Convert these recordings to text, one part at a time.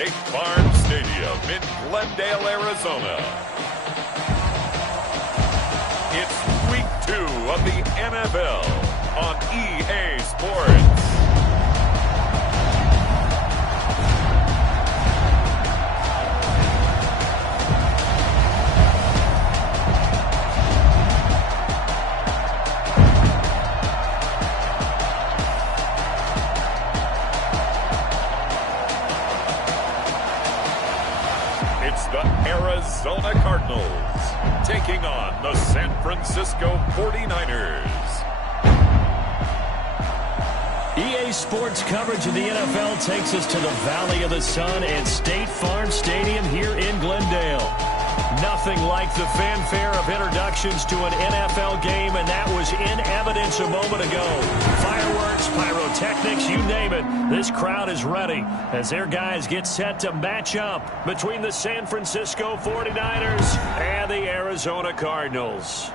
State Farm Stadium in Glendale, Arizona. It's week 2 of the NFL on EA Sports. It's the Arizona Cardinals taking on the San Francisco 49ers. EA Sports coverage of the NFL takes us to the Valley of the Sun and State Farm Stadium here in Glendale. Nothing like the fanfare of introductions to an NFL game, and that was in evidence a moment ago. Fireworks, pyrotechnics, you name it. This crowd is ready as their guys get set to match up between the San Francisco 49ers and the Arizona Cardinals.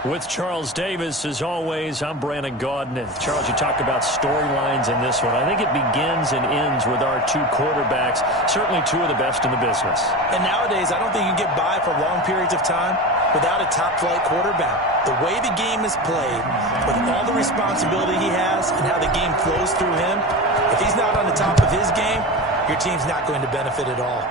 With Charles Davis, as always, I'm Brandon Gaudin. Charles, you talked about storylines in this one. I think it begins and ends with our two quarterbacks, certainly two of the best in the business. And nowadays, I don't think you can get by for long periods of time without a top-flight quarterback. The way the game is played, with all the responsibility he has and how the game flows through him, if he's not on the top of his game, your team's not going to benefit at all.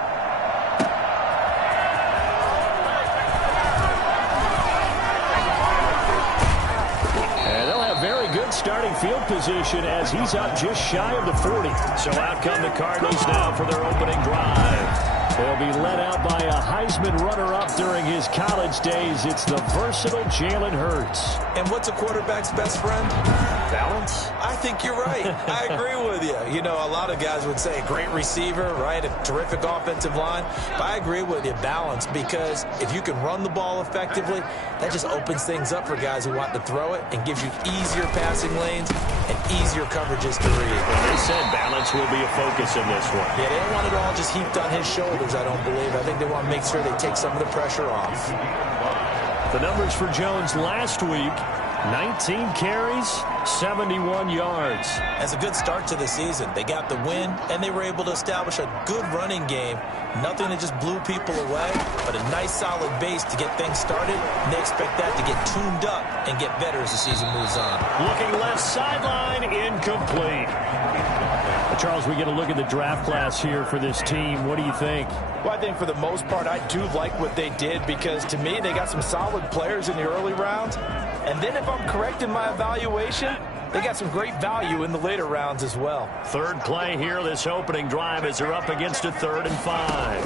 Starting field position as he's up just shy of the 40. So out come the Cardinals now for their opening drive. They'll be led out by a Heisman runner-up during his college days. It's the versatile Jalen Hurts. And what's a quarterback's best friend? Balance? I think you're right. I agree with you. You know, a lot of guys would say great receiver, right? A terrific offensive line. But I agree with you, balance, because if you can run the ball effectively, that just opens things up for guys who want to throw it and gives you easier passing lanes and easier coverages to read. Well, they said balance will be a focus in this one. Yeah, they don't want it all just heaped on his shoulders, I don't believe. I think they want to make sure they take some of the pressure off. The numbers for Jones last week: 19 carries, 71 yards. That's a good start to the season. They got the win, and they were able to establish a good running game. Nothing that just blew people away, but a nice solid base to get things started, and they expect that to get tuned up and get better as the season moves on. Looking left sideline, incomplete. Charles, we get a look at the draft class here for this team. What do you think? Well, I think for the most part, I do like what they did because, to me, they got some solid players in the early rounds. And then if I'm correct in my evaluation, they got some great value in the later rounds as well. Third play here, this opening drive, as they're up against a 3rd and 5.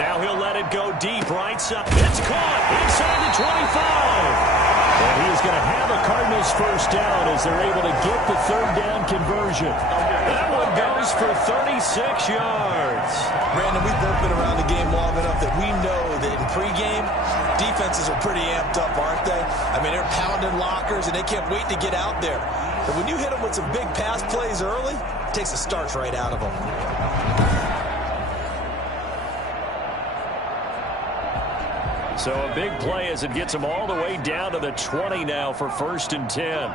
Now he'll let it go deep, right side. It's caught inside the 25. And he is going to have a Cardinals first down as they're able to get the 3rd down conversion. That one goes for 36 yards. Brandon, we've both been around the game long enough that we know that in pregame, defenses are pretty amped up, aren't they? I mean, they're pounding lockers, and they can't wait to get out there. But when you hit them with some big pass plays early, it takes the starch right out of them. So a big play as it gets them all the way down to the 20 now for 1st and 10.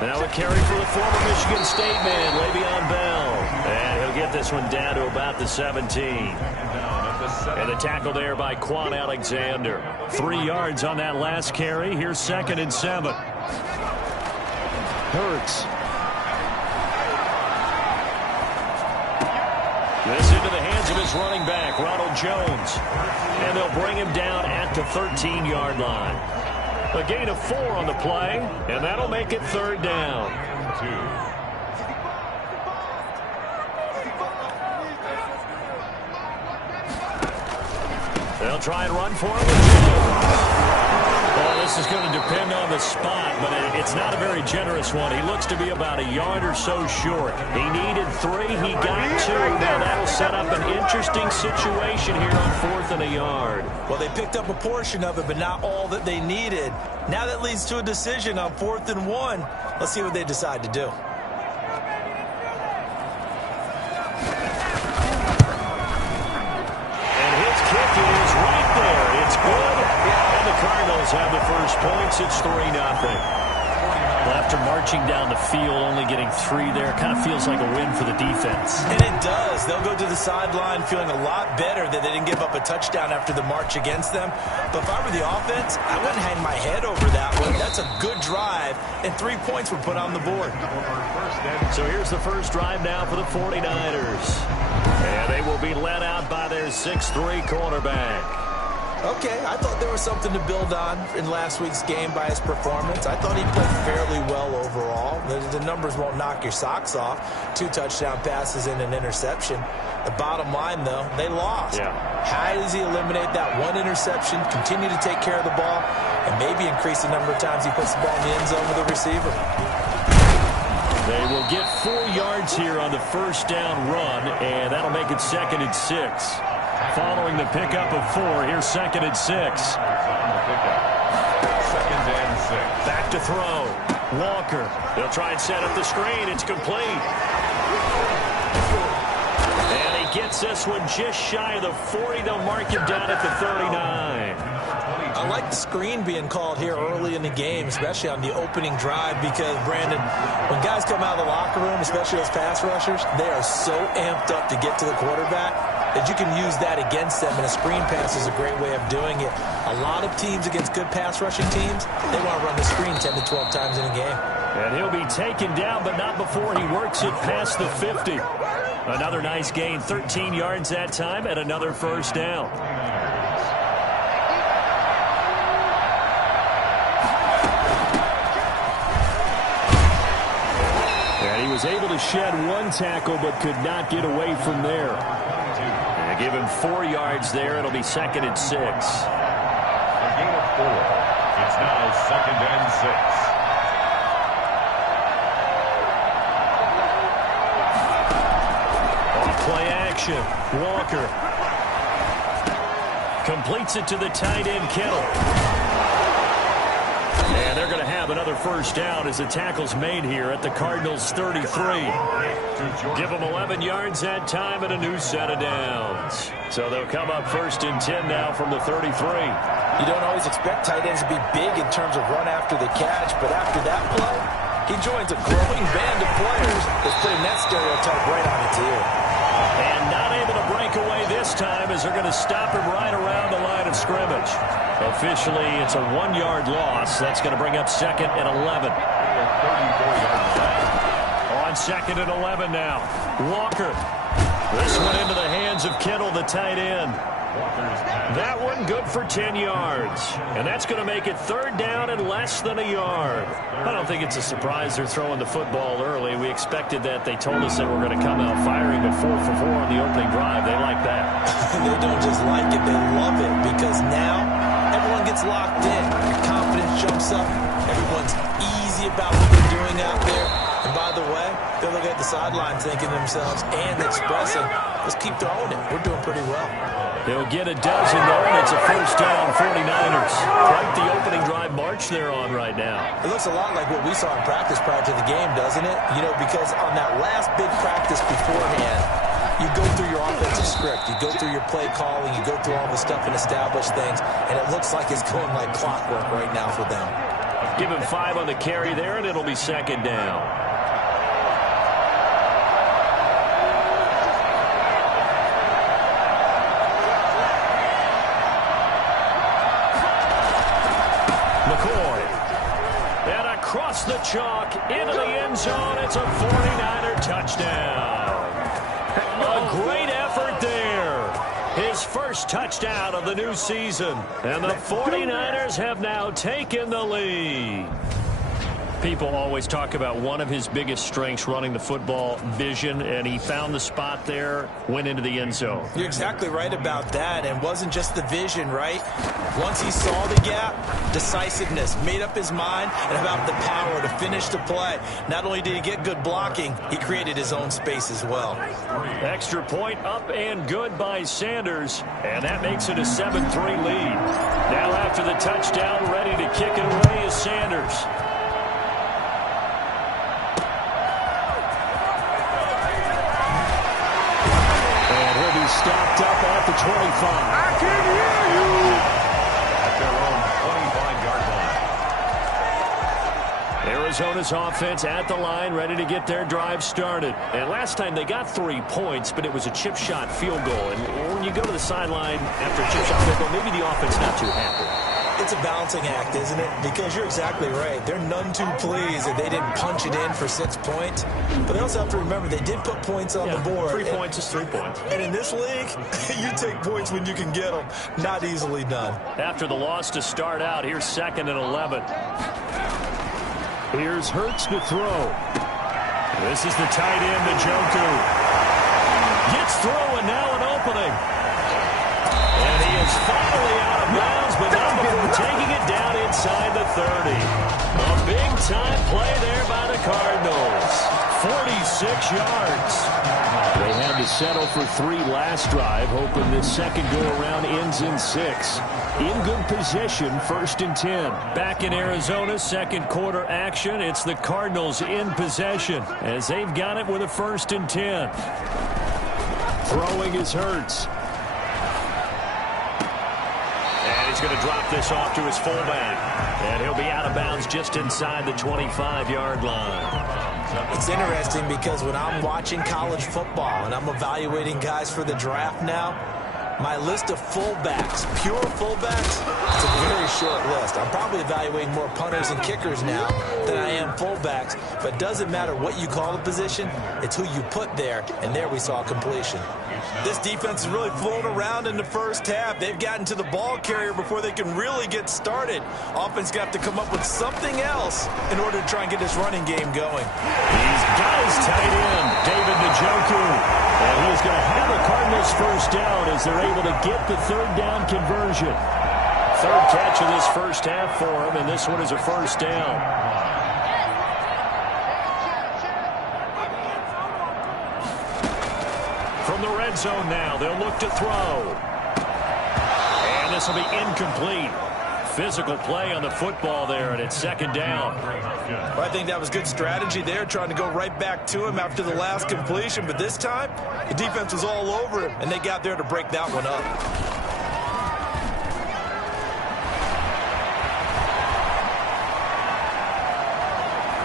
Now a carry for the former Michigan State man, Le'Veon Bell. And he'll get this one down to about the 17. And the tackle there by Quan Alexander. 3 yards on that last carry. Here's 2nd and 7. Hurts. This into the hands of his running back, Ronald Jones. And they'll bring him down at the 13-yard line. A gain of 4 on the play, and that'll make it 3rd down. They'll try and run for him. Well, this is going to depend on the spot, but it's not a very generous one. He looks to be about a yard or so short. He needed 3. He got 2. Now that'll set up an interesting situation here on 4th and a yard. Well, they picked up a portion of it, but not all that they needed. Now that leads to a decision on 4th and 1. Let's see what they decide to do. And his kick is right have the first points. It's 3-0. Well, after marching down the field, only getting 3 there, kind of feels like a win for the defense. And it does. They'll go to the sideline feeling a lot better that they didn't give up a touchdown after the march against them. But if I were the offense, I wouldn't hang my head over that one. That's a good drive, and 3 points were put on the board. So here's the first drive now for the 49ers. And they will be led out by their 6'3" quarterback. Okay, I thought there was something to build on in last week's game by his performance. I thought he played fairly well overall. The numbers won't knock your socks off. 2 touchdown passes and an interception. The bottom line, though, they lost. Yeah. How does he eliminate that 1 interception, continue to take care of the ball, and maybe increase the number of times he puts the ball in the end zone with the receiver? They will get 4 yards here on the first down run, and that'll make it 2nd and 6. Following the pickup of 4, here's 2nd and 6. 2nd and 6. Back to throw. Walker. They'll try and set up the screen. It's complete. And he gets this one just shy of the 40. They'll mark him down at the 39. I like the screen being called here early in the game, especially on the opening drive, because, Brandon, when guys come out of the locker room, especially those pass rushers, they are so amped up to get to the quarterback that you can use that against them, and a screen pass is a great way of doing it. A lot of teams against good pass rushing teams, they want to run the screen 10 to 12 times in a game. And he'll be taken down, but not before he works it past the 50. Another nice gain, 13 yards that time, and another first down. And he was able to shed 1 tackle, but could not get away from there. And give him 4 yards there. It'll be 2nd and 6. A gain of 4. It's now 2nd and 6. Play action. Walker completes it to the tight end, Kittle. And they're going to have another first down as the tackle's made here at the Cardinals' 33. Give them 11 yards that time and a new set of downs. So they'll come up 1st and 10 now from the 33. You don't always expect tight ends to be big in terms of run after the catch, but after that play, he joins a growing band of players that's putting that stereotype right on its ear. And not able to break away this time as they're going to stop him right around the line of scrimmage. Officially, it's a 1-yard loss. That's going to bring up 2nd and 11. On 2nd and 11 now. Walker. This one into the hands of Kittle, the tight end. That one good for 10 yards. And that's going to make it 3rd down and less than a yard. I don't think it's a surprise they're throwing the football early. We expected that. They told us that we're going to come out firing, but 4 for 4 on the opening drive. They like that. They don't just like it, they love it, because now everyone gets locked in. Your confidence jumps up. Everyone's easy about what they're doing out there. And by the way, they're looking at the sideline thinking to themselves and expressing, let's keep throwing it. We're doing pretty well. They'll get a dozen there, and it's a first down, 49ers. Quite the opening drive march they're on right now. It looks a lot like what we saw in practice prior to the game, doesn't it? You know, because on that last big practice beforehand, you go through your offensive script, you go through your play calling, you go through all the stuff and establish things, and it looks like it's going like clockwork right now for them. Give him 5 on the carry there, and it'll be 2nd down. Across the chalk, into the end zone. It's a 49er touchdown. A great effort there. His first touchdown of the new season. And the 49ers have now taken the lead. People always talk about one of his biggest strengths, running the football, vision, and he found the spot there, went into the end zone. You're exactly right about that, and wasn't just the vision, right? Once he saw the gap, decisiveness, made up his mind, and about the power to finish the play. Not only did he get good blocking, he created his own space as well. Extra point up and good by Sanders, and that makes it a 7-3 lead. Now after the touchdown, ready to kick it away is Sanders. Stopped up at the 25. I can hear you. At their own 25-yard Arizona's offense at the line, ready to get their drive started. And last time they got 3 points, but it was a chip shot field goal. And when you go to the sideline after a chip shot field goal, maybe the offense not too happy. It's a balancing act, isn't it? Because you're exactly right. They're none too pleased that they didn't punch it in for 6 points. But they also have to remember they did put points on the board. 3 points is 3 points. And in this league, you take points when you can get them. Not easily done. After the loss to start out, here's 2nd and 11. Here's Hurts to throw. This is the tight end, Njoku. Gets through, and now an opening. And he is finally out of bounds, but not before taking it down inside the 30. A big-time play there by the Cardinals. 46 yards. They had to settle for 3 last drive, hoping this second go-around ends in 6. In good position, 1st and 10. Back in Arizona, second quarter action. It's the Cardinals in possession as they've got it with a 1st and 10. Throwing is Hurts. He's going to drop this off to his fullback. And he'll be out of bounds just inside the 25-yard line. It's interesting because when I'm watching college football and I'm evaluating guys for the draft now, my list of fullbacks, pure fullbacks, it's a very short list. I'm probably evaluating more punters and kickers now than I am fullbacks. But it doesn't matter what you call the position, it's who you put there. And there we saw completion. This defense is really flown around in the first half. They've gotten to the ball carrier before they can really get started. Offense got to come up with something else in order to try and get this running game going. He's got his tight end, David Njoku. And he's going to have the Cardinals first down as they're able to get the 3rd down conversion. 3rd catch of this first half for him, and this one is a 1st down. From the red zone now, they'll look to throw. And this will be incomplete. Physical play on the football there, and it's 2nd down. Well, I think that was good strategy there, trying to go right back to him after the last completion. But this time, the defense was all over him, and they got there to break that one up.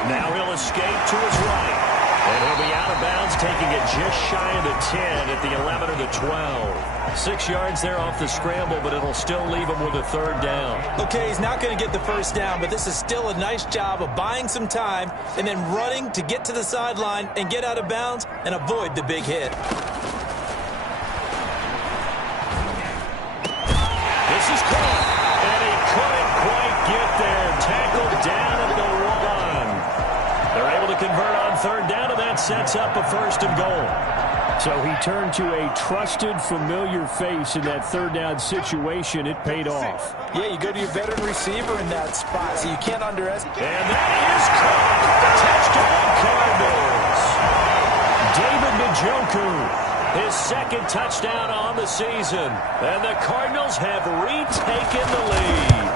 Now he'll escape to his right. And he'll be out of bounds, taking it just shy of the 10 at the 11 or the 12. 6 yards there off the scramble, but it'll still leave him with a 3rd down. Okay, he's not going to get the first down, but this is still a nice job of buying some time and then running to get to the sideline and get out of bounds and avoid the big hit. This is caught, and he couldn't quite get there. Tackled down at the 1. They're able to convert on 3rd down, and that sets up a 1st and goal. So he turned to a trusted, familiar face in that 3rd down situation. It paid off. Yeah, you go to your veteran receiver in that spot, so you can't underestimate. And that is caught. Touchdown Cardinals. David Njoku, his 2nd touchdown on the season. And the Cardinals have retaken the lead.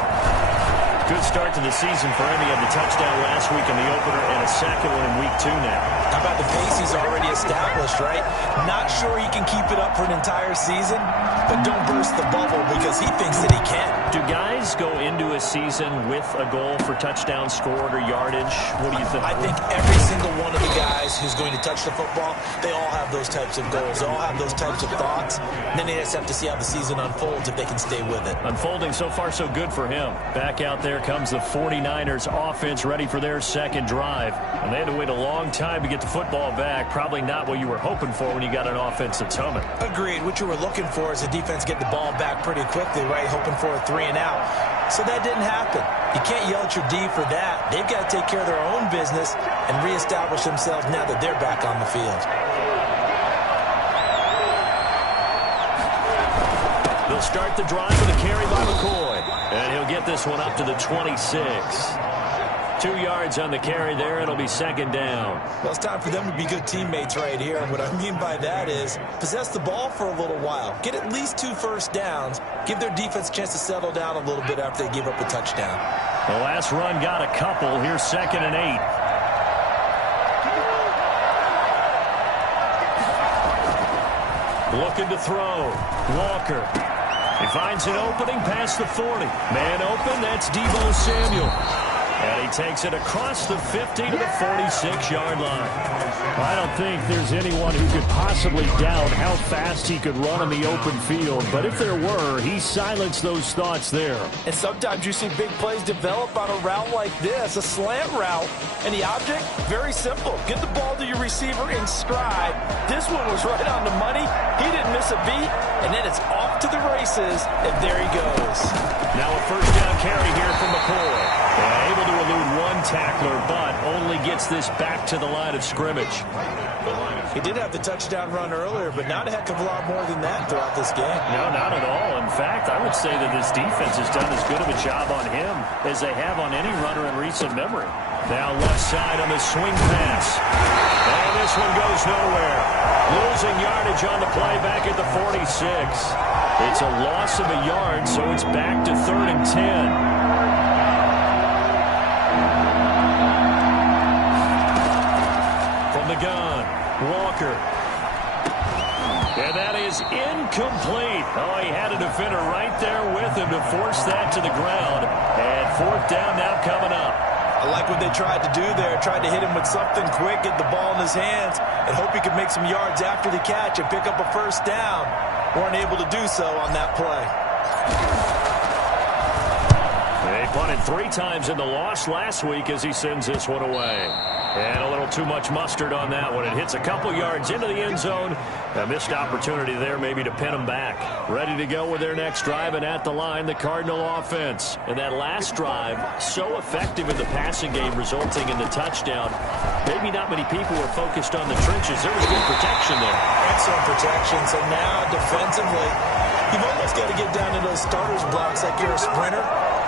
Good start to the season for him. He had the touchdown last week in the opener and a 2nd one in week 2 now. How about the pace he's already established, right? Not sure he can keep it up for an entire season, but don't burst the bubble because he thinks that he can. Do guys go into a season with a goal for touchdown scored or yardage? What do you think? I think every single one of the guys who's going to touch the football, they all have those types of goals. They all have those types of thoughts. And then they just have to see how the season unfolds if they can stay with it. Unfolding so far so good for him. Back out there comes the 49ers offense ready for their 2nd drive. And they had to wait a long time to get the football back. Probably not what you were hoping for when you got an offense that's humming. Agreed. What you were looking for is the defense get the ball back pretty quickly, right? Hoping for a 3 and out. So that didn't happen. You can't yell at your D for that. They've got to take care of their own business and reestablish themselves now that they're back on the field. They'll start the drive with a carry by McCoy. And he'll get this one up to the 26. 2 yards on the carry there. It'll be 2nd down. Well, it's time for them to be good teammates right here. And what I mean by that is possess the ball for a little while. Get at least 2 first downs. Give their defense a chance to settle down a little bit after they give up a touchdown. The last run got a couple. Here's 2nd and 8. Looking to throw. Walker. He finds an opening past the 40. Man open, that's Deebo Samuel. And he takes it across the 50 to the 46-yard line. I don't think there's anyone who could possibly doubt how fast he could run in the open field. But if there were, he silenced those thoughts there. And sometimes you see big plays develop on a route like this, a slant route. And the object, very simple. Get the ball to your receiver in stride. This one was right on the money. He didn't miss a beat. And then it's off to the races, and there he goes. Now a first down carry here from McCoy. Able to elude one tackler, but only gets this back to the line of scrimmage. He did have the touchdown run earlier, but not a heck of a lot more than that throughout this game. No, not at all. In fact, I would say that this defense has done as good of a job on him as they have on any runner in recent memory. Now left side on the swing pass. And this one goes nowhere. Losing yardage on the play back at the 46. It's a loss of a yard, so it's back to 3rd and 10. From the gun, Walker. And that is incomplete. Oh, he had a defender right there with him to force that to the ground. And 4th down now coming up. I like what they tried to do there. Tried to hit him with something quick, get the ball in his hands, and hope he could make some yards after the catch and pick up a first down. Weren't able to do so on that play. They punted 3 times in the loss last week as he sends this one away. And a little too much mustard on that one. It hits a couple yards into the end zone. A missed opportunity there maybe to pin them back. Ready to go with their next drive, and at the line, the Cardinal offense. And that last drive, so effective in the passing game, resulting in the touchdown. Maybe not many people were focused on the trenches. There was good protection there. Excellent protection. So now defensively, you've almost got to get down to those starters blocks like you're a sprinter.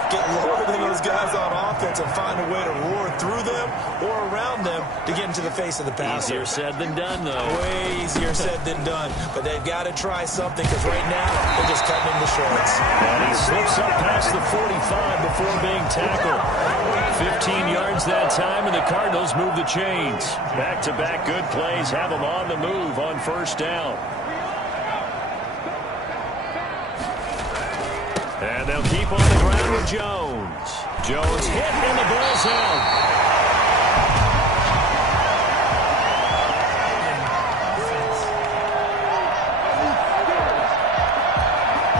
Get lower than those guys on offense and find a way to roar through them or around them to get into the face of the passer. Easier said than done, though. Way easier said than done. But they've got to try something because right now they're just cutting in the shorts. And he slips up past the 45 before being tackled. 15 yards that time, and the Cardinals move the chains. Back-to-back good plays have them on the move on 1st down. And they'll keep on the ground with Jones. Jones hit, and the ball's out.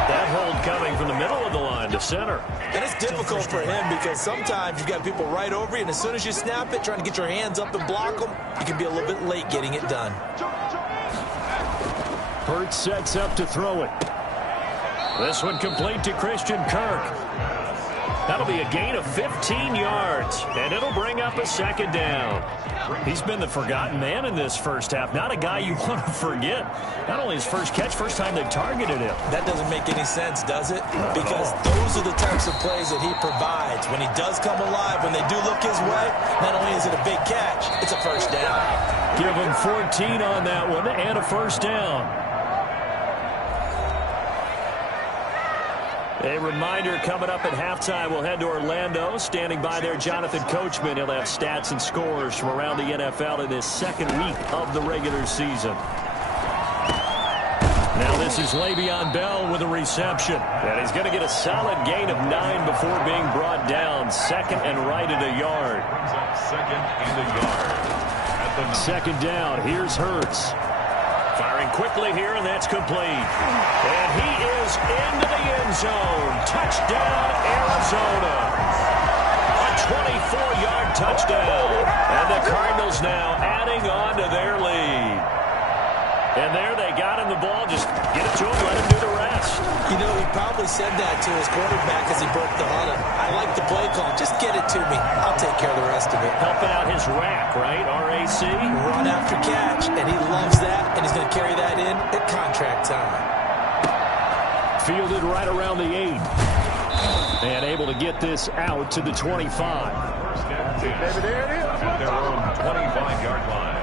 That hold coming from the middle of the line to center. And it's difficult for him because sometimes you've got people right over you, and as soon as you snap it, trying to get your hands up and block them, you can be a little bit late getting it done. Hurts sets up to throw it. This one complete to Christian Kirk. That'll be a gain of 15 yards, and it'll bring up a 2nd down. He's been the forgotten man in this first half. Not a guy you want to forget. Not only his first catch, first time they targeted him. That doesn't make any sense, does it? Because those are the types of plays that he provides. When he does come alive, when they do look his way, not only is it a big catch, it's a first down. Give him 14 on that one and a first down. A reminder coming up at halftime. We'll head to Orlando. Standing by there, Jonathan Coachman. He'll have stats and scores from around the NFL in his 2nd week of the regular season. Now this is Le'Veon Bell with a reception. And he's going to get a solid gain of 9 before being brought down. 2nd and right at a yard. 2nd and a yard. 2nd down. Here's Hurts. Firing quickly here, and that's complete. And he is into the end zone. Touchdown, Arizona. A 24-yard touchdown. And the Cardinals now adding on to their lead. And there they got him the ball. Just get it to him, let him do the rest. You know, he probably said that to his quarterback as he broke the huddle. I like the play call. Just get it to me. I'll take care of the rest of it. Helping out his rack, right? RAC. Run after catch, and he loves that, and he's going to carry that in at contract time. Fielded right around the 8. And able to get this out to the 25. At their own 25-yard line.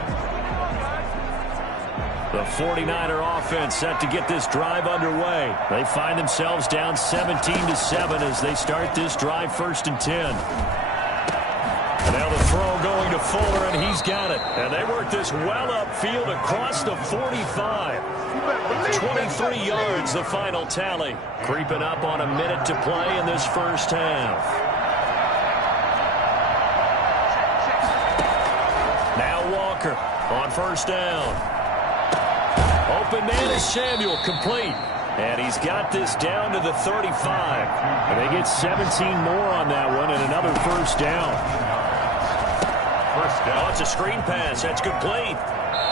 The 49er offense set to get this drive underway. They find themselves down 17-7 as they start this drive 1st and 10. Now the throw going to Fuller, and he's got it. And they work this well upfield across the 45. 23 yards, the final tally. Creeping up on a minute to play in this first half. Walker on first down. Open man is Samuel, complete. And he's got this down to the 35. And they get 17 more on that one and another first down. Oh, it's a screen pass. That's complete.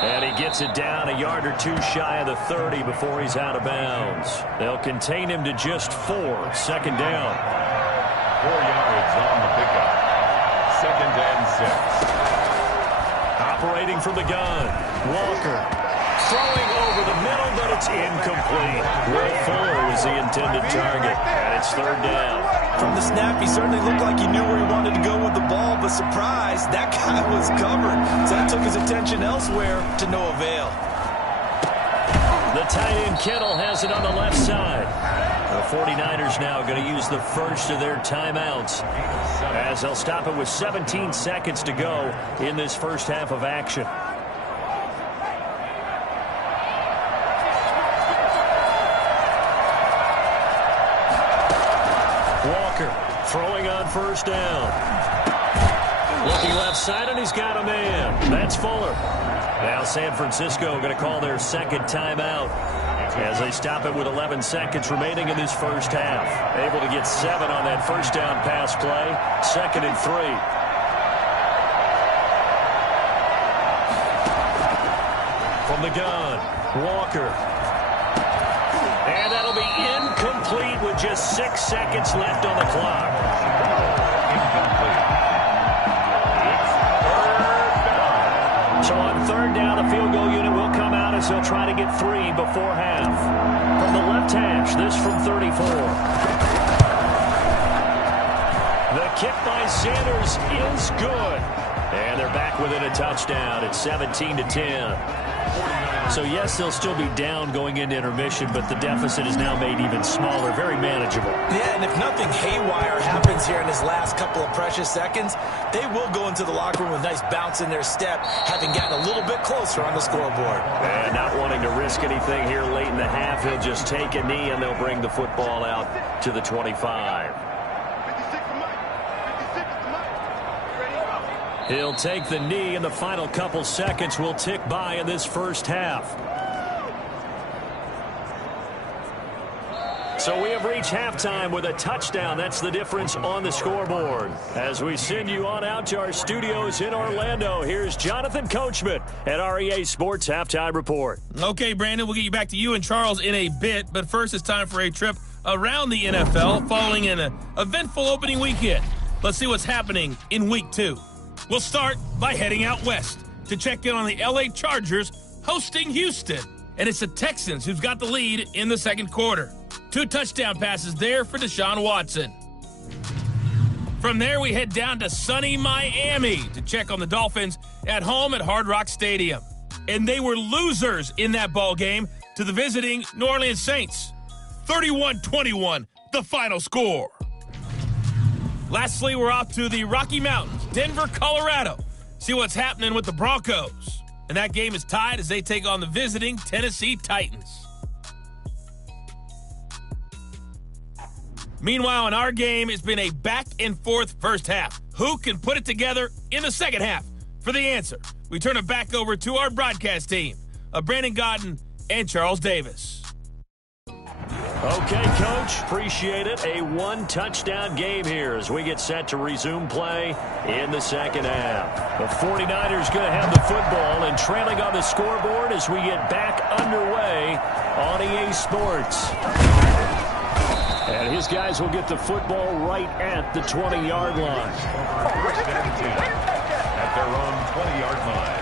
And he gets it down a yard or two shy of the 30 before he's out of bounds. They'll contain him to just 4. Second down. 4 yards on the pickup. 2nd and 6. Operating from the gun. Walker throwing over the middle, but it's incomplete. Will Fuller was the intended target, and it's 3rd down. From the snap, he certainly looked like he knew where he wanted to go with the ball, but surprise, that guy was covered. So that took his attention elsewhere to no avail. The tight end Kittle has it on the left side. The 49ers now going to use the first of their timeouts as they'll stop it with 17 seconds to go in this first half of action. Walker throwing on first down. Looking left side, and he's got a man. That's Fuller. Now San Francisco going to call their second timeout as they stop it with 11 seconds remaining in this first half. Able to get 7 on that first down pass play. 2nd and 3. From the gun, Walker. And that'll be incomplete with just 6 seconds left on the clock. So on 3rd down, the field goal unit will come out as they'll try to get 3 before half. From the left hash, this from 34. The kick by Sanders is good. And they're back within a touchdown. It's 17-10. So, yes, they'll still be down going into intermission, but the deficit is now made even smaller, very manageable. Yeah, and if nothing haywire happens here in his last couple of precious seconds, they will go into the locker room with a nice bounce in their step, having gotten a little bit closer on the scoreboard. And not wanting to risk anything here late in the half, he'll just take a knee, and they'll bring the football out to the 25. He'll take the knee, and the final couple seconds will tick by in this first half. So we have reached halftime with a touchdown. That's the difference on the scoreboard. As we send you on out to our studios in Orlando, here's Jonathan Coachman at REA Sports Halftime Report. Okay, Brandon, we'll get you back to you and Charles in a bit, but first it's time for a trip around the NFL following an eventful opening weekend. Let's see what's happening in Week 2. We'll start by heading out west to check in on the LA Chargers hosting Houston. And it's the Texans who's got the lead in the second quarter. 2 touchdown passes there for Deshaun Watson. From there, we head down to sunny Miami to check on the Dolphins at home at Hard Rock Stadium. And they were losers in that ball game to the visiting New Orleans Saints. 31-21, the final score. Lastly, we're off to the Rocky Mountains, Denver, Colorado. See what's happening with the Broncos. And that game is tied as they take on the visiting Tennessee Titans. Meanwhile, in our game, it's been a back-and-forth first half. Who can put it together in the second half? For the answer, we turn it back over to our broadcast team of Brandon Godden and Charles Davis. Okay, Coach, appreciate it. A 1-touchdown game here as we get set to resume play in the second half. The 49ers going to have the football and trailing on the scoreboard as we get back underway on EA Sports. And his guys will get the football right at the 20-yard line. At their own 20-yard line.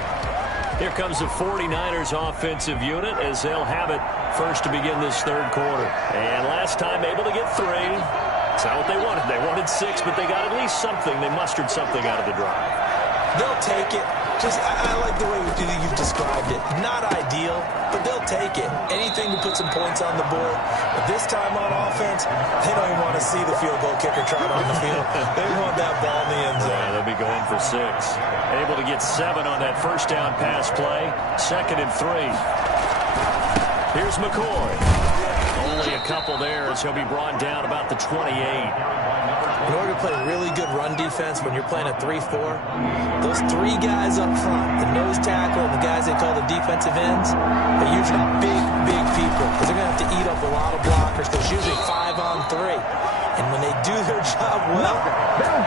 Here comes the 49ers offensive unit as they'll have it first to begin this third quarter. And last time able to get 3. That's not what they wanted. They wanted 6, but they got at least something. They mustered something out of the drive. They'll take it. I like the way you've described it. Not ideal, but they'll take it. Anything to put some points on the board. But this time on offense, they don't even want to see the field goal kicker trot on the field. They want that ball in the end zone. Yeah, they'll be going for 6. Able to get 7 on that first down pass play. 2nd and 3. Here's McCoy. Only a couple there as he'll be brought down about the 28. In order to play really good run defense when you're playing a 3-4, those three guys up front, the nose tackle and the guys they call the defensive ends, they're usually big people because they're going to have to eat up a lot of blockers because usually 5-on-3. And when they do their job well,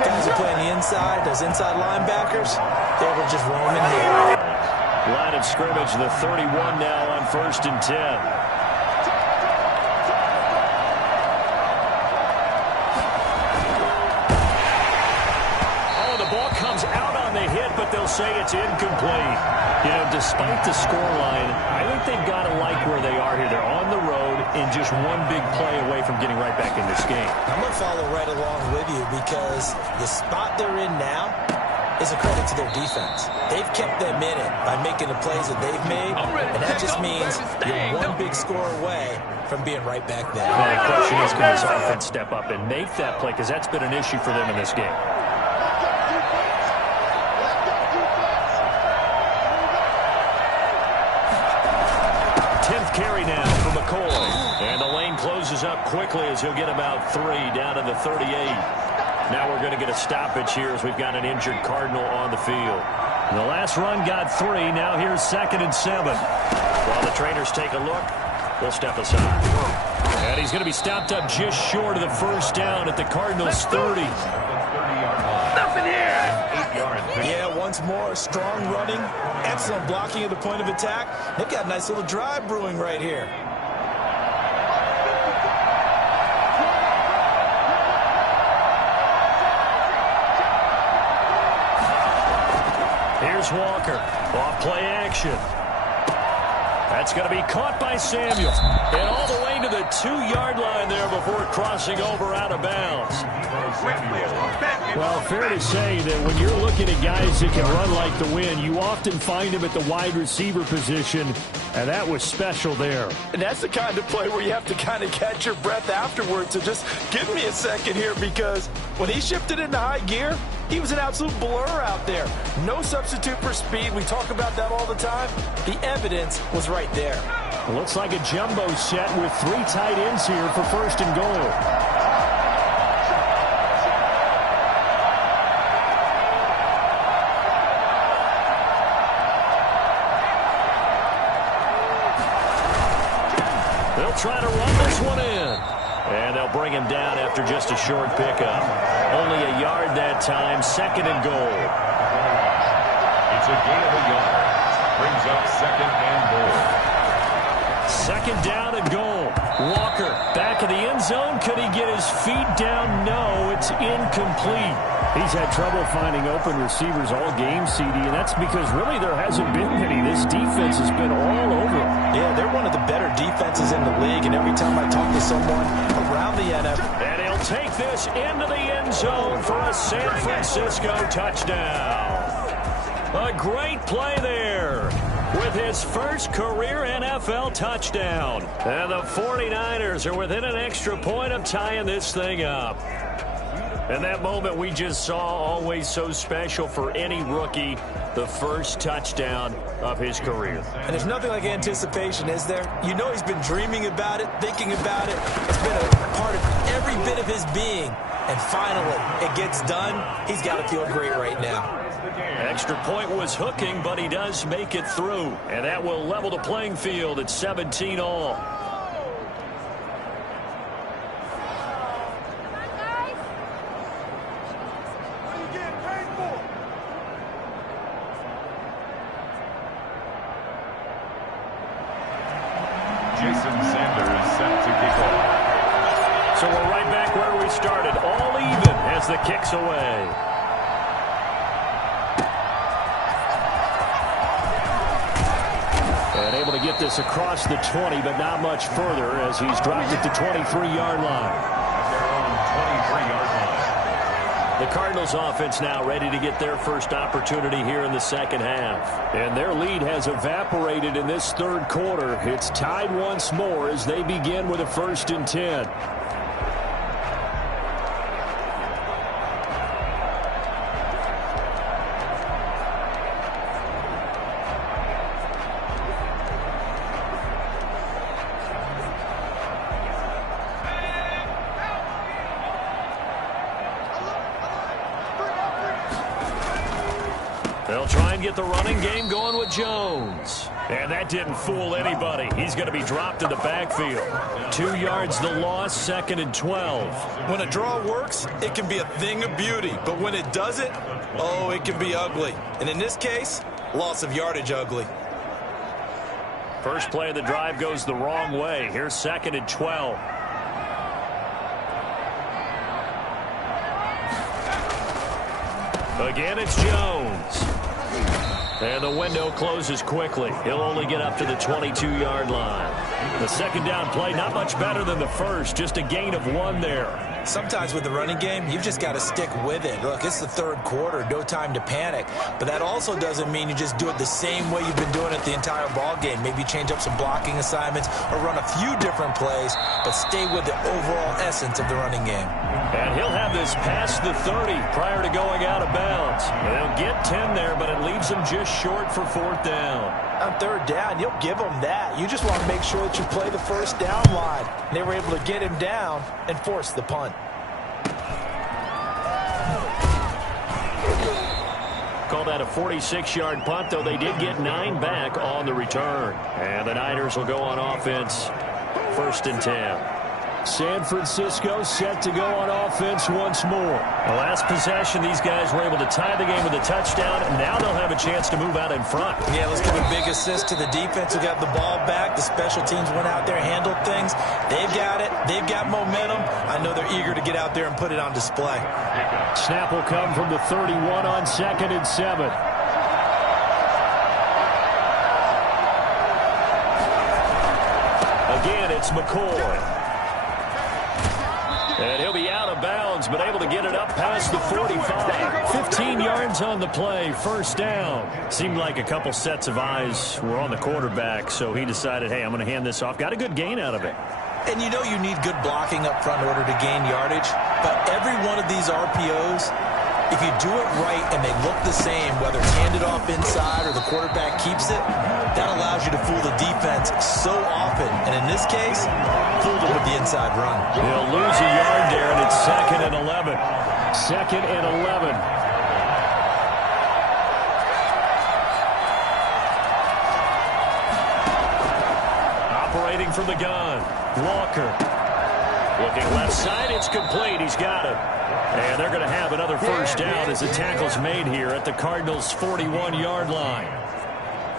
guys are playing the inside, those inside linebackers, they're able to just roam in here. Line of scrimmage, the 31 now on 1st and 10. But they'll say it's incomplete. You know, despite the scoreline, I think they've got to like where they are here. They're on the road and just one big play away from getting right back in this game. I'm going to follow right along with you because the spot they're in now is a credit to their defense. They've kept them in it by making the plays that they've made, and that just means you're one big score away from being right back there. Well, the question is, can this offense step up and make that play? Because that's been an issue for them in this game. Carry now for McCoy. And the lane closes up quickly as he'll get about 3 down to the 38. Now we're going to get a stoppage here as we've got an injured Cardinal on the field. The last run got 3. Now here's 2nd and 7. While the trainers take a look, we'll step aside. And he's going to be stopped up just short of the first down at the Cardinals' 30. Nothing here. 8 yards. Yeah, once more, strong running, excellent blocking at the point of attack. They've got a nice little drive brewing right here. Here's Walker. Off play action. That's going to be caught by Samuels. And all the way to the 2-yard line there before crossing over out of bounds. Well, fair to say that when you're looking at guys that can run like the wind, you often find them at the wide receiver position, and that was special there. And that's the kind of play where you have to kind of catch your breath afterwards. So just give me a second here, because when he shifted into high gear, he was an absolute blur out there. No substitute for speed. We talk about that all the time. The evidence was right there. It looks like a jumbo set with 3 tight ends here for 1st and goal. They'll try to run this one in. And they'll bring him down after just a short pickup. Only a yard that time, 2nd and goal. It's a gain of a yard. Brings up 2nd and goal. 2nd down and goal. Walker back in the end zone. Could he get his feet down? No, it's incomplete. He's had trouble finding open receivers all game, CD, and that's because really there hasn't been many. This defense has been all over him. Yeah, they're one of the better defenses in the league, and every time I talk to someone around the NFL. And he'll take this into the end zone for a San Francisco touchdown. A great play there with his first career NFL touchdown. And the 49ers are within an extra point of tying this thing up. And that moment we just saw, always so special for any rookie, the first touchdown of his career. And there's nothing like anticipation, is there? You know he's been dreaming about it, thinking about it. It's been a part of every bit of his being. And finally, it gets done. He's got to feel great right now. Extra point was hooking, but he does make it through. And that will level the playing field at 17 all. So we're right back where we started, all even as the kick's away. And able to get this across the 20, but not much further as he's dropped at the 23-yard line. The Cardinals offense now ready to get their first opportunity here in the second half. And their lead has evaporated in this third quarter. It's tied once more as they begin with a 1st and 10. They'll try and get the running game going with Jones. And that didn't fool anybody. He's going to be dropped in the backfield. 2 yards the loss, 2nd and 12. When a draw works, it can be a thing of beauty. But when it doesn't, oh, it can be ugly. And in this case, loss of yardage ugly. First play of the drive goes the wrong way. Here's 2nd and 12. Again, it's Jones. And the window closes quickly. He'll only get up to the 22-yard line. The second down play, not much better than the first, just a gain of 1 there. Sometimes with the running game, you've just got to stick with it. Look, it's the 3rd quarter, no time to panic. But that also doesn't mean you just do it the same way you've been doing it the entire ball game. Maybe change up some blocking assignments or run a few different plays, but stay with the overall essence of the running game. And he'll have this past the 30 prior to going out of bounds. They'll get 10 there, but it leaves them just short for 4th down. On 3rd down, you'll give them that. You just want to make sure that you play the first down line. They were able to get him down and force the punt. Call that a 46-yard punt, though they did get 9 back on the return. And the Niners will go on offense, 1st and 10. San Francisco set to go on offense once more. The last possession, these guys were able to tie the game with a touchdown, and now they'll have a chance to move out in front. Yeah, let's give a big assist to the defense who got the ball back. The special teams went out there, handled things. They've got it. They've got momentum. I know they're eager to get out there and put it on display. Snap will come from the 31 on 2nd and 7. Again, it's McCoy. And he'll be out of bounds, but able to get it up past the 45. 15 yards on the play, 1st down. Seemed like a couple sets of eyes were on the quarterback, so he decided, hey, I'm going to hand this off. Got a good gain out of it. And you know you need good blocking up front in order to gain yardage, but every one of these RPOs, if you do it right and they look the same, whether it's handed off inside or the quarterback keeps it, that allows you to fool the defense so often. And in this case, fooled them with the inside run. They'll lose a yard there, and it's 2nd and 11. 2nd and 11. Operating from the gun, Walker. Looking left side, it's complete. He's got it. And they're going to have another 1st down as the tackle's made here at the Cardinals' 41-yard line.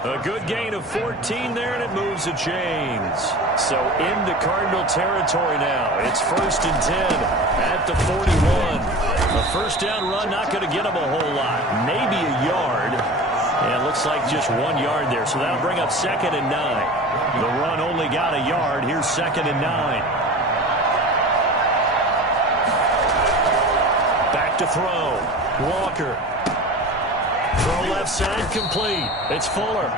A good gain of 14 there, and it moves the chains. So into Cardinal territory now. It's 1st and 10 at the 41. A 1st down run, not going to get them a whole lot. Maybe a yard. And it looks like just 1 yard there. So that'll bring up 2nd and 9. The run only got a yard. Here's 2nd and 9. To throw. Walker. Throw left side complete. It's Fuller.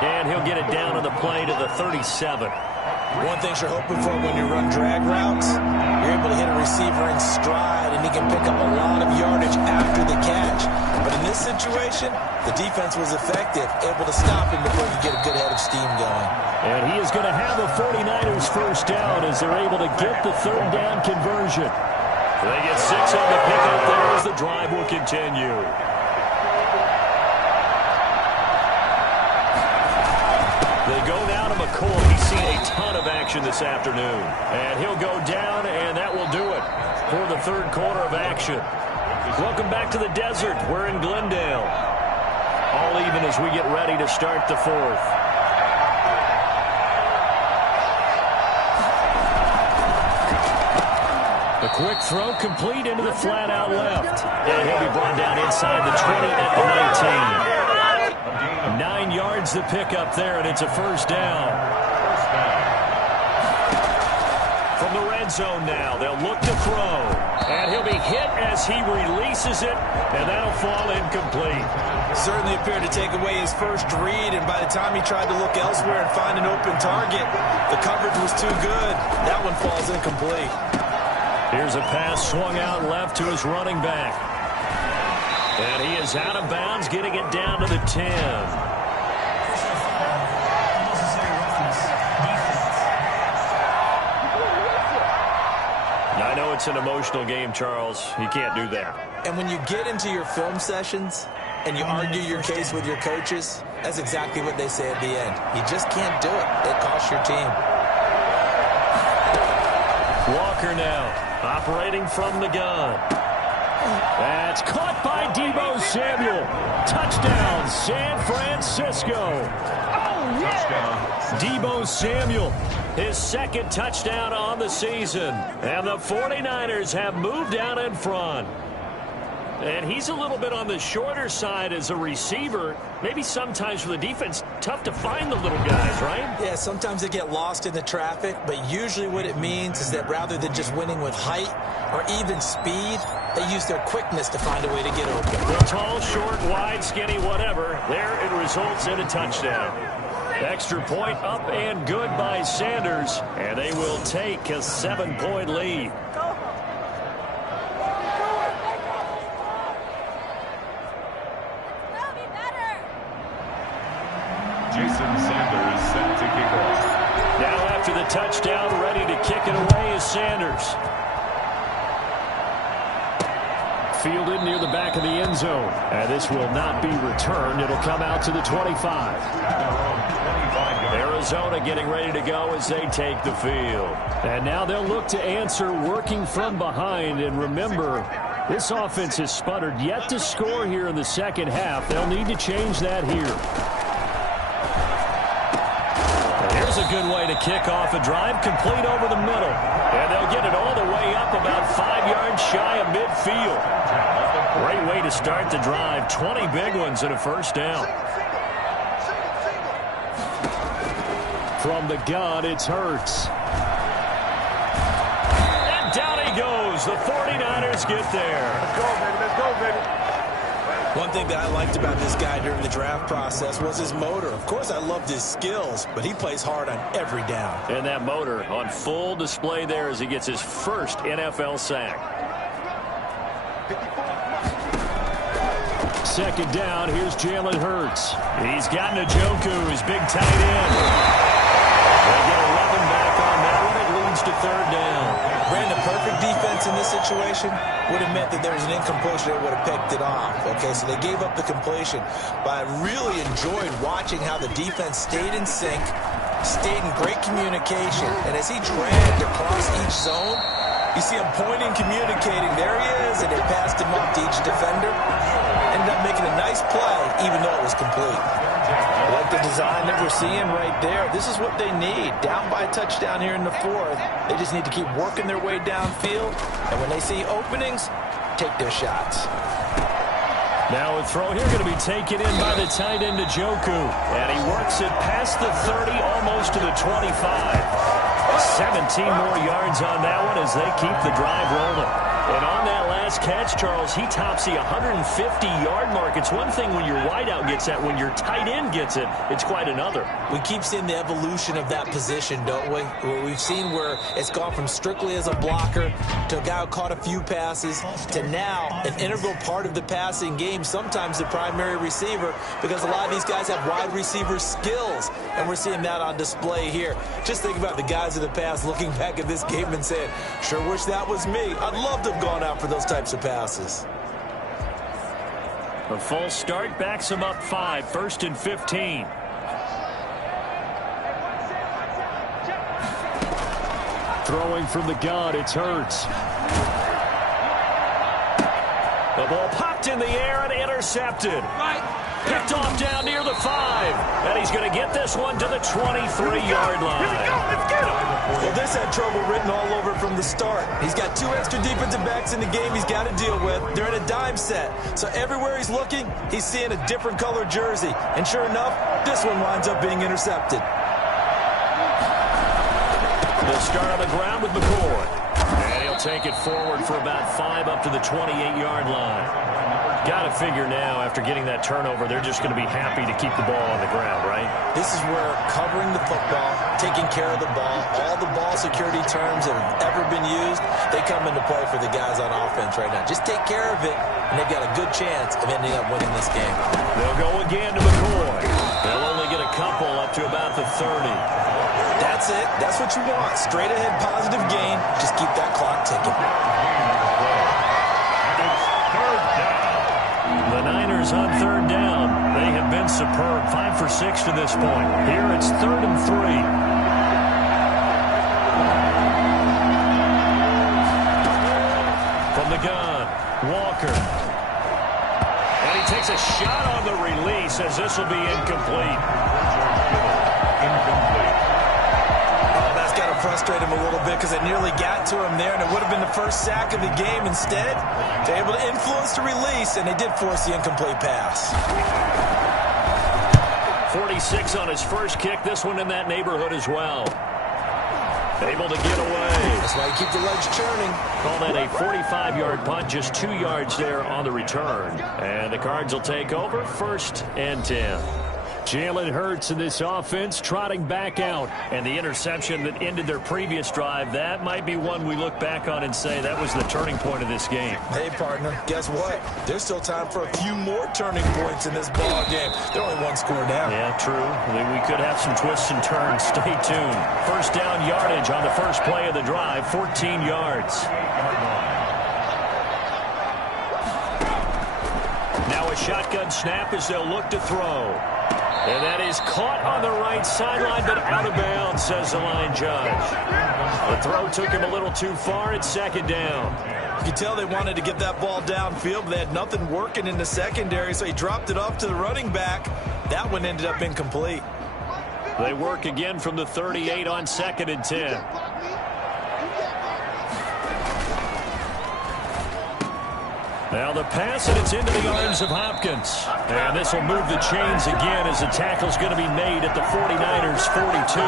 And he'll get it down on the play to the 37. One thing you're hoping for when you run drag routes, you're able to hit a receiver in stride and he can pick up a lot of yardage after the catch. But in this situation, the defense was effective, able to stop him before he could get a good head of steam going. And he is going to have a 49ers 1st down as they're able to get the 3rd down conversion. They get 6 on the pickup there as the drive will continue. They go now to McCoy. He's seen a ton of action this afternoon. And he'll go down, and that will do it for the 3rd quarter of action. Welcome back to the desert. We're in Glendale. All even as we get ready to start the 4th. A quick throw complete into the flat out left. And he'll be brought down inside the 20 at the 19. 9 yards the pickup there, and it's a 1st down. From the red zone now, they'll look to throw. And he'll be hit as he releases it, and that'll fall incomplete. Certainly appeared to take away his first read, and by the time he tried to look elsewhere and find an open target, the coverage was too good. That one falls incomplete. Here's a pass swung out left to his running back. And he is out of bounds, getting it down to the 10. I know it's an emotional game, Charles. You can't do that. And when you get into your film sessions, and you argue your case with your coaches, that's exactly what they say at the end. You just can't do it. It costs your team. Walker now, operating from the gun. That's caught by Deebo Samuel. Touchdown, San Francisco. Deebo Samuel, his second touchdown on the season. And the 49ers have moved down in front. And he's a little bit on the shorter side as a receiver. Maybe sometimes for the defense, tough to find the little guys, right? Yeah, sometimes they get lost in the traffic, but usually what it means is that rather than just winning with height or even speed, they use their quickness to find a way to get open. Well, tall, short, wide, skinny, whatever. There it results in a touchdown. Extra point up and good by Sanders, and they will take a 7-point lead. Jason Sanders set to kick off. Now after the touchdown, ready to kick it away is Sanders. Fielded near the back of the end zone. And this will not be returned. It'll come out to the 25. Arizona getting ready to go as they take the field. And now they'll look to answer working from behind. And remember, this offense has sputtered yet to score here in the second half. They'll need to change that here. Here's a good way to kick off a drive, complete over the middle. And they'll get it all the way up about 5 yards shy of midfield. Great way to start the drive. 20 big ones and a first down. From the gun, it's Hurts. And down he goes. The 49ers get there. Let's go, baby. Let's go, baby. One thing that I liked about this guy during the draft process was his motor. Of course, I loved his skills, but he plays hard on every down. And that motor on full display there as he gets his first NFL sack. Second down, here's Jalen Hurts. He's got Njoku, his big tight end. They get 11 back on that one. It leads to third down. Brandon, perfect defense in this situation would have meant that there was an incompletion. They would have picked it off. Okay, so they gave up the completion. But I really enjoyed watching how the defense stayed in sync, stayed in great communication. And as he dragged across each zone, you see him pointing, communicating. There he is, and they passed him off to each defender. Ended up making a nice play, even though it was complete. I like the design that we're seeing right there. This is what they need. Down by a touchdown here in the fourth. They just need to keep working their way downfield. And when they see openings, take their shots. Now a throw here going to be taken in by the tight end Njoku. And he works it past the 30, almost to the 25. 17 more yards on that one as they keep the drive rolling. And on that last catch, Charles, he tops the 150-yard mark. It's one thing when your wideout gets that. When your tight end gets it, it's quite another. We keep seeing the evolution of that position, don't we? We've seen where it's gone from strictly as a blocker to a guy who caught a few passes to now an integral part of the passing game, sometimes the primary receiver, because a lot of these guys have wide receiver skills, and we're seeing that on display here. Just think about the guys in the past looking back at this game and saying, sure wish that was me. I'd love to have gone out for those types of passes. A false start backs him up 5, 1st and 15. Throwing from the gun, it's Hurts. The ball popped in the air and intercepted. Picked off down near the 5. And he's going to get this one to the 23-yard line. Let's get him. Well, this had trouble written all over from the start. He's got 2 extra defensive backs in the game he's got to deal with. They're in a dime set. So everywhere he's looking, he's seeing a different color jersey. And sure enough, this one winds up being intercepted. They'll start on the ground with McCoy. And he'll take it forward for about 5 up to the 28-yard line. Got to figure now, after getting that turnover, they're just going to be happy to keep the ball on the ground, right? This is where covering the football, taking care of the ball, all the ball security terms that have ever been used, they come into play for the guys on offense right now. Just take care of it, and they've got a good chance of ending up winning this game. They'll go again to McCoy. They'll only get a couple up to about the 30. That's it. That's what you want. Straight ahead positive gain. Just keep that clock ticking. The Niners on 3rd superb. 5 for 6 to this point. Here it's 3rd and 3. From the gun, Walker. And he takes a shot on the release as this will be incomplete. Frustrate him a little bit because it nearly got to him there, and it would have been the first sack of the game. Instead, they're able to influence the release, and they did force the incomplete pass. 46 on his first kick. This one in that neighborhood as well. Able to get away. That's why you keep the legs churning. Call that a 45-yard punt, just 2 yards there on the return. And the Cards will take over, 1st and 10. Jalen Hurts in this offense trotting back out. And the interception that ended their previous drive, that might be one we look back on and say that was the turning point of this game. Hey, partner, guess what? There's still time for a few more turning points in this ball game. They're only 1 score down. Yeah, true. We could have some twists and turns. Stay tuned. First down yardage on the first play of the drive, 14 yards. Now a shotgun snap as they'll look to throw. And that is caught on the right sideline, but out of bounds, says the line judge. The throw took him a little too far. It's 2nd down. You can tell they wanted to get that ball downfield, but they had nothing working in the secondary, so he dropped it off to the running back. That one ended up incomplete. They work again from the 38 on 2nd and 10. Now the pass, and it's into the arms of Hopkins. And this will move the chains again as the tackle's going to be made at the 49ers' 42.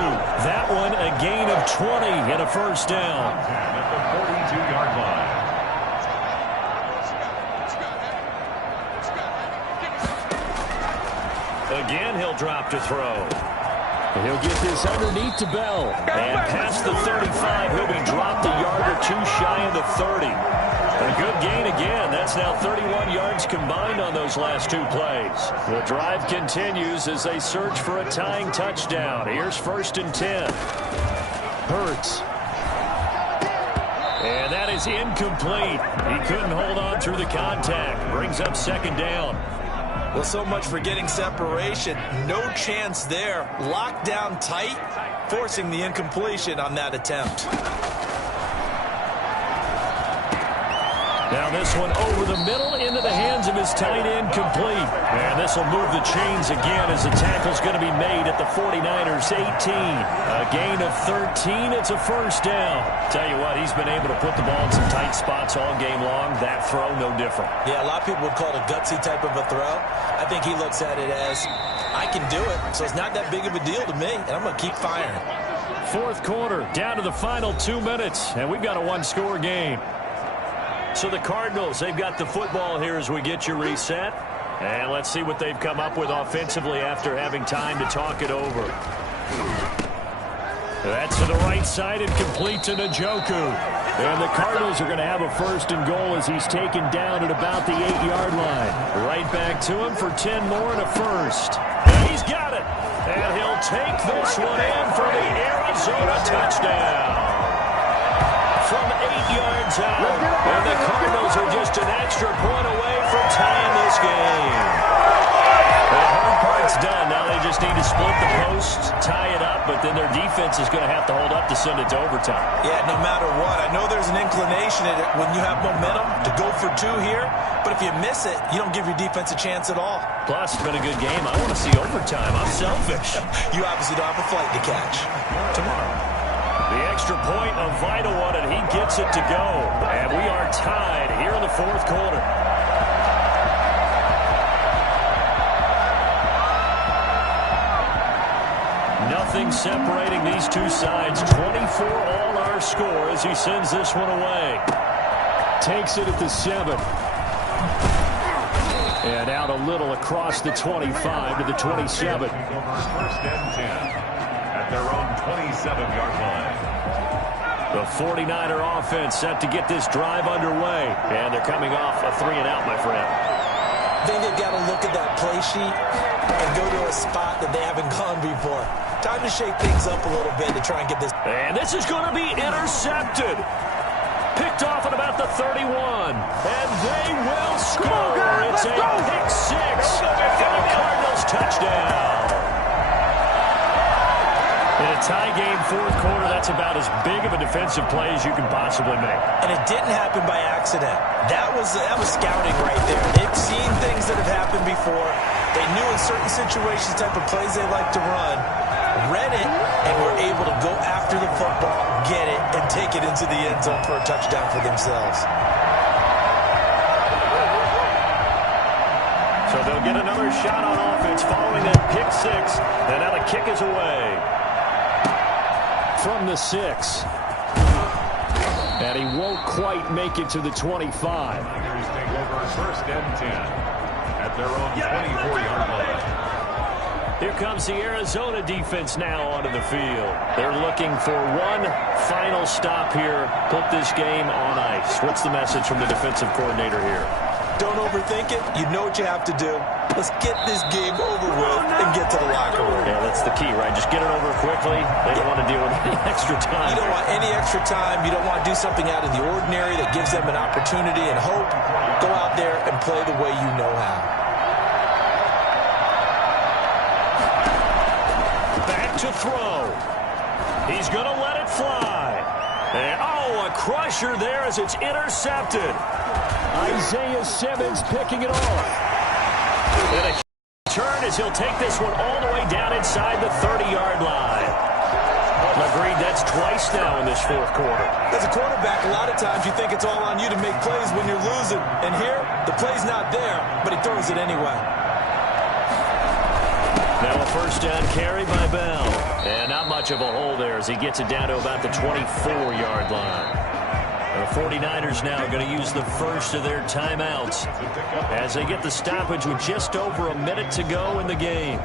That one a gain of 20 and a first down. At the 42-yard line. Again, he'll drop to throw. He'll get this underneath to Bell. And past the 35, he'll be dropped a yard or 2 shy of the 30. A good gain again. That's now 31 yards combined on those last 2 plays. The drive continues as they search for a tying touchdown. Here's 1st and 10. Hurts. And that is incomplete. He couldn't hold on through the contact. Brings up 2nd down. Well, so much for getting separation. No chance there. Locked down tight, forcing the incompletion on that attempt. Now this one over the middle into the hands of his tight end, complete. And this will move the chains again as the tackle's going to be made at the 49ers' 18. A gain of 13. It's a first down. Tell you what, he's been able to put the ball in some tight spots all game long. That throw, no different. Yeah, a lot of people would call it a gutsy type of a throw. I think he looks at it as, I can do it, so it's not that big of a deal to me, and I'm going to keep firing. 4th quarter, down to the final 2 minutes, and we've got a 1-score game. So the Cardinals, they've got the football here as we get you reset. And let's see what they've come up with offensively after having time to talk it over. That's to the right side and complete to Njoku. And the Cardinals are going to have a 1st and goal as he's taken down at about the 8-yard line. Right back to him for 10 more and a first. And he's got it. And he'll take this one in for the Arizona touchdown. From 8 yards out, and the Cardinals are just an extra point away from tying this game. The hard part's done. Now they just need to split the post, tie it up, but then their defense is going to have to hold up to send it to overtime. Yeah, no matter what. I know there's an inclination when you have momentum to go for 2 here, but if you miss it, you don't give your defense a chance at all. Plus, it's been a good game. I want to see overtime. I'm selfish. You obviously don't have a flight to catch. Tomorrow. The extra point, a vital one, and he gets it to go. And we are tied here in the 4th quarter. Nothing separating these 2 sides. 24 all our score as he sends this one away. Takes it at the 7. And out a little across the 25 to the 27. 1st and 10. At their own 27-yard line. The 49er offense set to get this drive underway. And they're coming off a 3-and-out, my friend. I think they've got to look at that play sheet and go to a spot that they haven't gone before. Time to shake things up a little bit to try and get this. And this is going to be intercepted. Picked off at about the 31. And they will score. It's a pick 6. And the Cardinals touchdown. tie game, fourth quarter. That's about as big of a defensive play as you can possibly make. And it didn't happen by accident. That was scouting right there. They've seen things that have happened before. They knew in certain situations type of plays they like to run, read it, and were able to go after the football, get it, and take it into the end zone for a touchdown for themselves. So they'll get another shot on offense following that pick six. And now the kick is away. From the 6. And he won't quite make it to the 25. Tigers take over first and 10 at their own 24-yard line. Here comes the Arizona defense now onto the field. They're looking for one final stop here. Put this game on ice. What's the message from the defensive coordinator here? Don't overthink it. You know what you have to do. Let's get this game over with and get to the locker room. Yeah, that's the key, right? Just get it over quickly. They don't want to deal with any extra time. You don't want any extra time. You don't want to do something out of the ordinary that gives them an opportunity and hope. Go out there and play the way you know how. Back to throw. He's going to let it fly. And, a crusher there as it's intercepted. Isaiah Simmons picking it off. And a turn as he'll take this one all the way down inside the 30-yard line. Agreed, that's twice now in this fourth quarter. As a quarterback, a lot of times you think it's all on you to make plays when you're losing. And here, the play's not there, but he throws it anyway. Now a first down carry by Bell. And not much of a hole there as he gets it down to about the 24-yard line. The 49ers now going to use the first of their timeouts as they get the stoppage with just over a minute to go in the game.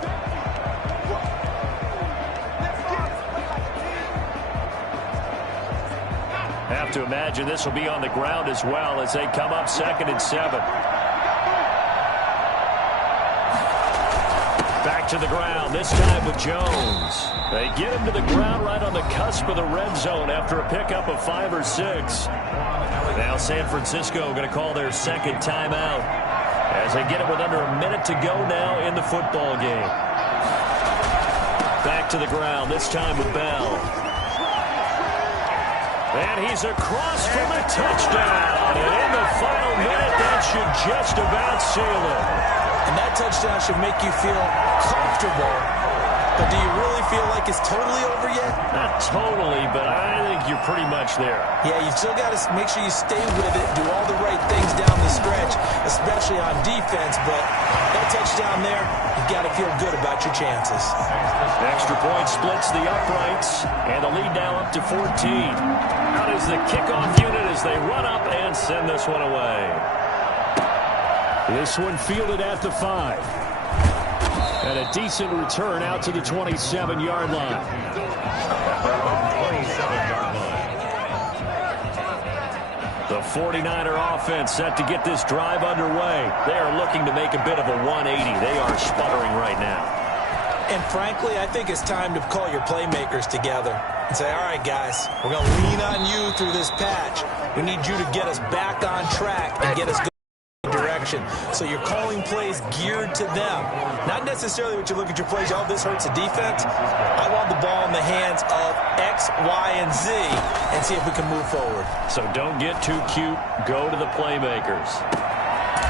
Have to imagine this will be on the ground as well as they come up 2nd and 7. Back to the ground, this time with Jones. They get him to the ground right on the cusp of the red zone after a pickup of 5 or 6. Now San Francisco going to call their second timeout as they get it with under a minute to go now in the football game. Back to the ground, this time with Bell. And he's across for the touchdown. And in the final minute, that should just about seal it. And that touchdown should make you feel comfortable. But do you really feel like it's totally over yet? Not totally, but I think you're pretty much there. Yeah, you still got to make sure you stay with it, do all the right things down the stretch, especially on defense. But that touchdown there, you've got to feel good about your chances. Extra point splits the uprights, and the lead now up to 14. Out is the kickoff unit as they run up and send this one away. This one fielded at the 5. And a decent return out to the 27-yard line. The 49er offense set to get this drive underway. They are looking to make a bit of a 180. They are sputtering right now. And frankly, I think it's time to call your playmakers together and say, all right, guys, we're going to lean on you through this patch. We need you to get us back on track and get us going. So you're calling plays geared to them. Not necessarily when you look at your plays, oh, this hurts the defense. I want the ball in the hands of X, Y, and Z and see if we can move forward. So don't get too cute. Go to the playmakers.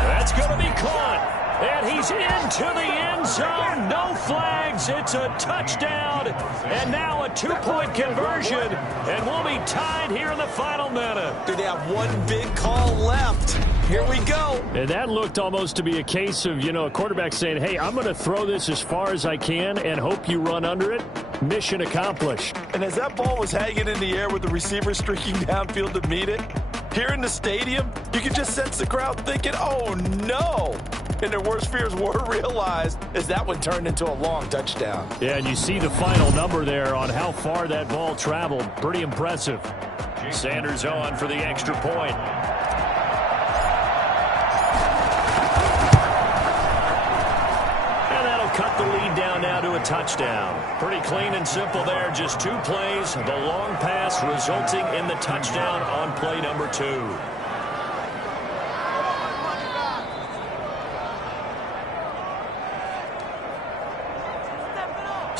That's going to be caught. And he's into the end zone. No flags. It's a touchdown. And now a 2-point conversion. And we'll be tied here in the final minute. Do they have one big call left? Here we go. And that looked almost to be a case of, a quarterback saying, hey, I'm going to throw this as far as I can and hope you run under it. Mission accomplished. And as that ball was hanging in the air with the receiver streaking downfield to meet it, here in the stadium, you could just sense the crowd thinking, oh, no. And their worst fears were realized as that one turned into a long touchdown. Yeah, and you see the final number there on how far that ball traveled. Pretty impressive. Sanders on for the extra point. And that'll cut the lead down now to a touchdown. Pretty clean and simple there. Just 2 plays. The long pass resulting in the touchdown on play number 2.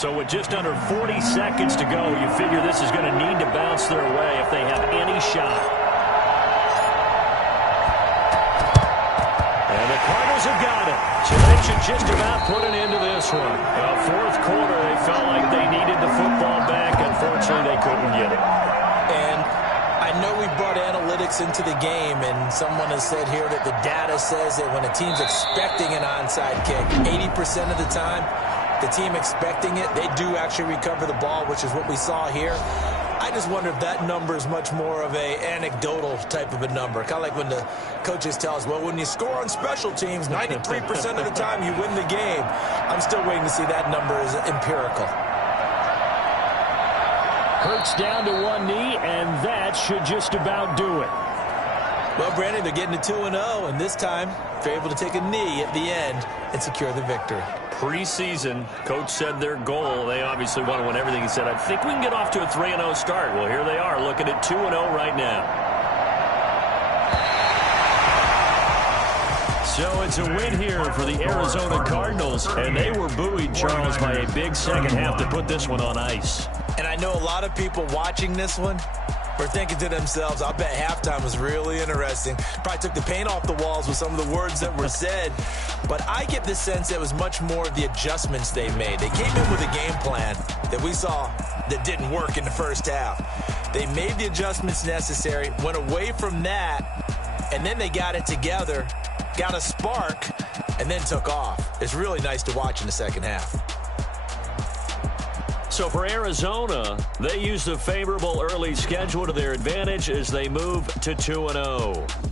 So with just under 40 seconds to go, you figure this is going to need to bounce their way if they have any shot. And the Cardinals have got it. So they should just about put an end to this one. Fourth quarter, they felt like they needed the football back. Unfortunately, they couldn't get it. And I know we brought analytics into the game, and someone has said here that the data says that when a team's expecting an onside kick, 80% of the time, the team expecting it, they do actually recover the ball, which is what we saw here. I just wonder if that number is much more of a anecdotal type of a number. Kind of like when the coaches tell us, well, when you score on special teams, 93% of the time you win the game. I'm still waiting to see that number is empirical. Hurts down to one knee, and that should just about do it. Well, Brandon, they're getting to 2-0, and this time they're able to take a knee at the end and secure the victory. Preseason, coach said their goal, they obviously want to win everything. He said, I think we can get off to a 3-0 start. Well, here they are looking at 2-0 right now. So it's a win here for the Arizona Cardinals, and they were buoyed, Charles, by a big second half to put this one on ice. And I know a lot of people watching this one were thinking to themselves, I'll bet halftime was really interesting. Probably took the paint off the walls with some of the words that were said. But I get the sense that it was much more of the adjustments they made. They came in with a game plan that we saw that didn't work in the first half. They made the adjustments necessary, went away from that, and then they got it together, got a spark, and then took off. It's really nice to watch in the second half. So for Arizona, they use the favorable early schedule to their advantage as they move to 2-0.